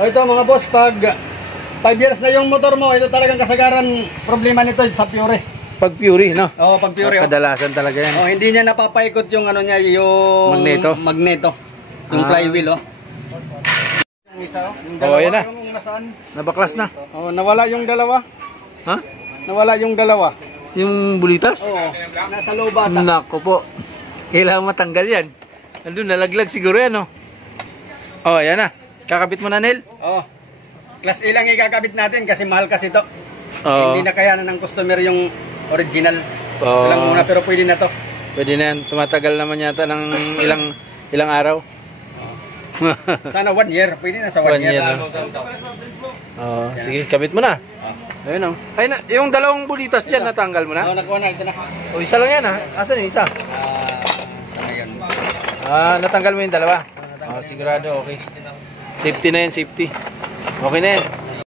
O ito mga boss, pag 5 years na yung motor mo, ito talagang kasagaran problema nito sa Fury. Pag Fury, no? Oo, pag Fury. Kadalasan talaga yan. Oh, hindi niya napapaikot yung ano niya, yung magneto. Yung flywheel, oh. Yung isa, yung dalawa, yan na. yung nasaan? Nabaklas na. Oh, nawala yung dalawa. Ha? Nawala yung dalawa. Yung bulitas? Oo, nasa low bata. Nako po. Kailangan matanggal yan. Nandun, nalaglag siguro yan, no? Oh, yan na. Kakabit mo na, Nel? Oo. Class A lang ikakabit natin kasi mahal kasi ito. Oo. Hindi na kayanan ng customer yung original. Oo. Walang muna, pero pwede na to. Pwede na yan. Tumatagal naman yata ng ilang araw. Sana 1 year. Pwede na sa 1 year. Oo. Sige, kabit mo na. Ayun, oh. Ay, yung dalawang bulitas dyan, natanggal mo na? Oo, nakuha na. Ito na. O, isa lang yan, ha? Asan yung isa? Sana yun. Natanggal mo yung dalawa. Sigurado, okay. Safety na yan, safety. Okay na yan.